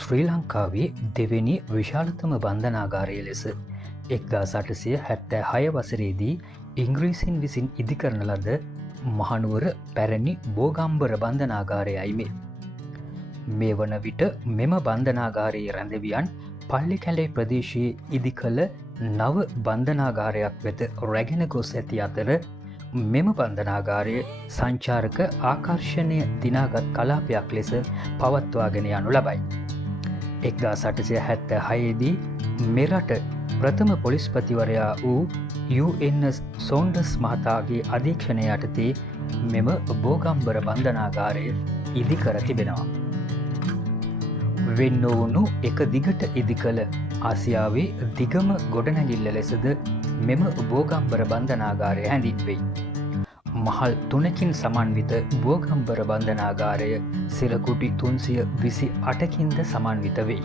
ශ්‍රී ලංකාවේ දෙවෙනි විශාලතම බන්ධනාගාරය ලෙස 1876 වසරේදී ඉංග්‍රීසින් විසින් ඉදිකරන ලද මහනුවර පැරණි බෝගම්බර බන්ධනාගාරයයි මේ. මේ වන විට මෙම බන්ධනාගාරයේ රැඳවියන් පල්ලි කැලේ ප්‍රදේශයේ ඉදි කළ නව බන්ධනාගාරයක් වෙත රැගෙන ගොස් ඇති අතර මෙම බන්ධනාගාරය සංචාරක ආකර්ෂණය දිනාගත් කලාපයක් ලෙස පවත්වාගෙන යනු ලබයි. 1876දී මෙරට ප්‍රථම පොලිස්පතිවරයා වූ UNS සෝන්ඩස් මහතාගේ අධීක්ෂණය යටතේ මෙම බෝගම්බර බන්ධනාගාරය ඉදිකර තිබෙනවා. වෙන්නවුණු එක දිගට ඉදි කළ ආසියාවේ දිගම ගොඩනැගිල්ල ලෙසද මෙම බෝගම්බර බන්ධනාගාරය හැඳින්වෙයි. මහල් 3කින් සමන්විත බෝගම්බර බන්ධනාගාරය සිරකුටි 328කින්ද සමන්විත වෙයි.